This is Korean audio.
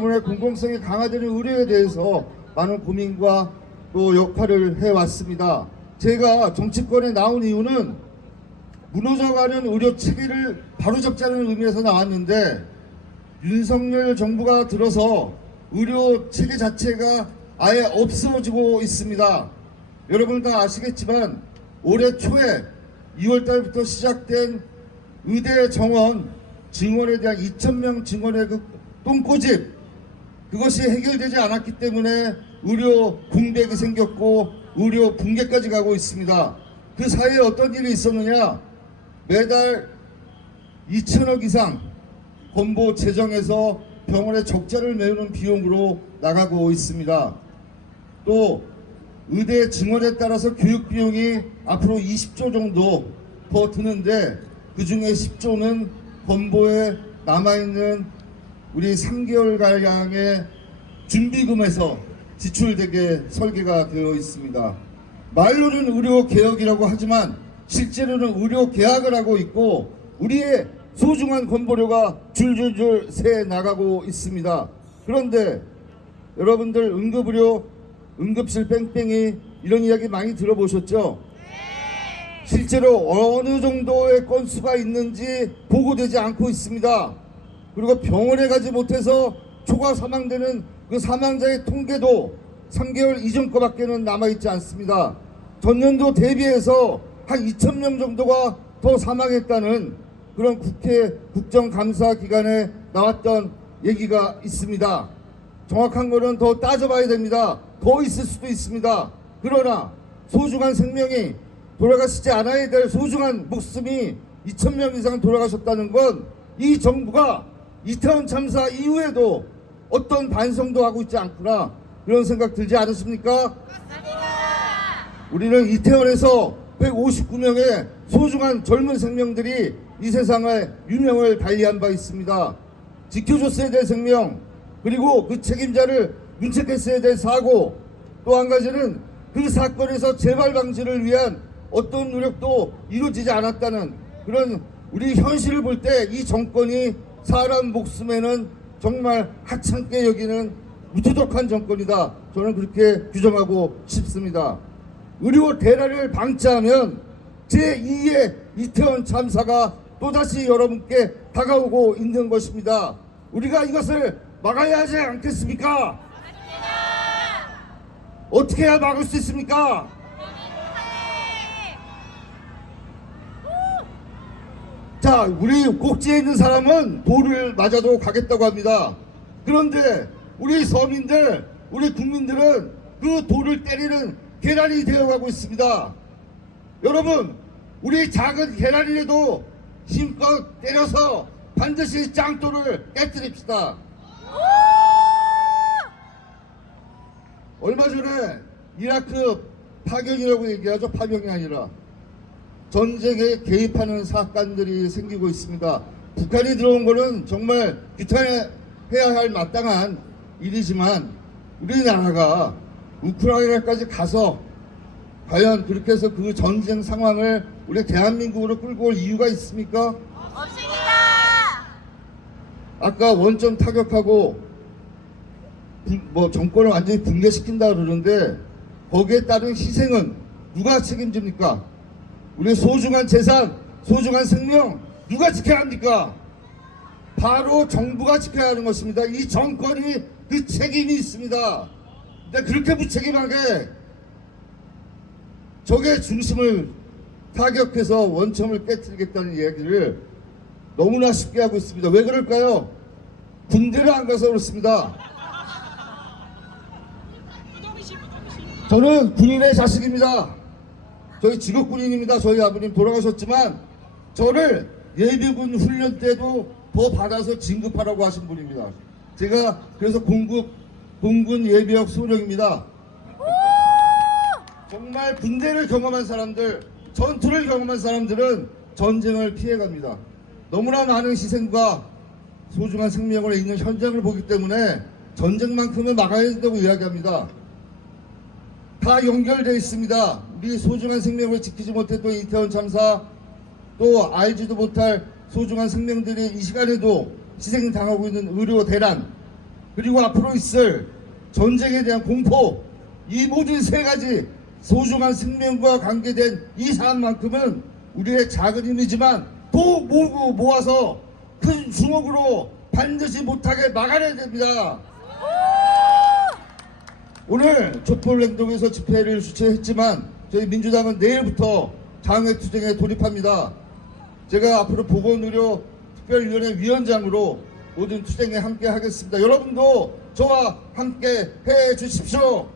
때문에 공공성이 강화되는 의료에 대해서 많은 고민과 또 역할을 해왔습니다. 제가 정치권에 나온 이유는 무너져가는 의료 체계를 바로잡자는 의미에서 나왔는데 윤석열 정부가 들어서 의료 체계 자체가 아예 없어지고 있습니다. 여러분 다 아시겠지만 올해 초에 2월 달부터 시작된 의대 정원 증원에 대한 2,000명 증원의 그 똥꼬집 그것이 해결되지 않았기 때문에 의료 공백이 생겼고 의료 붕괴까지 가고 있습니다. 그 사이에 어떤 일이 있었느냐? 매달 2천억 이상 건보 재정에서 병원의 적자를 메우는 비용으로 나가고 있습니다. 또 의대 증원에 따라서 교육 비용이 앞으로 20조 정도 더 드는데 그 중에 10조는 건보에 남아있는 우리 3개월가량의 준비금에서 지출되게 설계가 되어 있습니다. 말로는 의료 개혁이라고 하지만 실제로는 의료 계약을 하고 있고 우리의 소중한 건보료가 줄줄줄 새 나가고 있습니다. 그런데 여러분들 응급의료 응급실 뺑뺑이 이런 이야기 많이 들어보셨죠? 실제로 어느 정도의 건수가 있는지 보고되지 않고 있습니다. 그리고 병원에 가지 못해서 초과 사망되는 그 사망자의 통계도 3개월 이전 거밖에는 남아있지 않습니다. 전년도 대비해서 한 2,000명 정도가 더 사망했다는 그런 국회 국정감사 기간에 나왔던 얘기가 있습니다. 정확한 거는 더 따져봐야 됩니다. 더 있을 수도 있습니다. 그러나 소중한 생명이 돌아가시지 않아야 될 소중한 목숨이 2,000명 이상 돌아가셨다는 건 이 정부가 이태원 참사 이후에도 어떤 반성도 하고 있지 않구나 그런 생각 들지 않으십니까? 우리는 이태원에서 159명의 소중한 젊은 생명들이 이 세상의 유명을 달리한 바 있습니다. 지켜줬어야 될 생명 그리고 그 책임자를 문책했어야 될 사고 또 한 가지는 그 사건에서 재발 방지를 위한 어떤 노력도 이루어지지 않았다는 그런 우리 현실을 볼 때 이 정권이 사람 목숨에는 정말 하찮게 여기는 무도덕한 정권이다. 저는 그렇게 규정하고 싶습니다. 의료 대란을 방치하면 제2의 이태원 참사가 또다시 여러분께 다가오고 있는 것입니다. 우리가 이것을 막아야 하지 않겠습니까? 어떻게 해야 막을 수 있습니까? 자, 우리 꼭지에 있는 사람은 돌을 맞아도 가겠다고 합니다. 그런데 우리 서민들, 우리 국민들은 그 돌을 때리는 계란이 되어가고 있습니다. 여러분, 우리 작은 계란이라도 힘껏 때려서 반드시 짱돌을 깨뜨립시다. 얼마 전에 이라크 파견이라고 얘기하죠. 파병이 아니라. 전쟁에 개입하는 사건들이 생기고 있습니다. 북한이 들어온 거는 정말 규탄해야 할 마땅한 일이지만 우리나라가 우크라이나까지 가서 과연 그렇게 해서 그 전쟁 상황을 우리 대한민국으로 끌고 올 이유가 있습니까? 없습니다. 아까 원점 타격하고 부- 뭐 정권을 완전히 붕괴시킨다 그러는데 거기에 따른 희생은 누가 책임집니까? 우리 소중한 재산, 소중한 생명 누가 지켜야 합니까? 바로 정부가 지켜야 하는 것입니다. 이 정권이 그 책임이 있습니다. 근데 그렇게 무책임하게 적의 중심을 타격해서 원점을 깨뜨리겠다는 이야기를 너무나 쉽게 하고 있습니다. 왜 그럴까요? 군대를 안 가서 그렇습니다. 저는 군인의 자식입니다. 저희 직업군인입니다. 저희 아버님 돌아가셨지만 저를 예비군 훈련 때도 더 받아서 진급하라고 하신 분입니다. 제가 그래서 공급 공군 예비역 소령입니다. 정말 군대를 경험한 사람들, 전투를 경험한 사람들은 전쟁을 피해갑니다. 너무나 많은 희생과 소중한 생명을 잃는 현장을 보기 때문에 전쟁만큼은 막아야 된다고 이야기합니다. 다 연결되어 있습니다. 우리 소중한 생명을 지키지 못했던 이태원 참사, 또 알지도 못할 소중한 생명들이 이 시간에도 희생당하고 있는 의료 대란, 그리고 앞으로 있을 전쟁에 대한 공포 이 모든 세 가지 소중한 생명과 관계된 이 사안만큼은 우리의 작은 힘이지만 또 모으고 모아서 큰 주먹으로 반드시 못하게 막아내야 됩니다. 오늘 촛불 행동에서 집회를 주최했지만 저희 민주당은 내일부터 장외투쟁에 돌입합니다. 제가 앞으로 보건의료 특별위원회 위원장으로 모든 투쟁에 함께 하겠습니다. 여러분도 저와 함께 해 주십시오.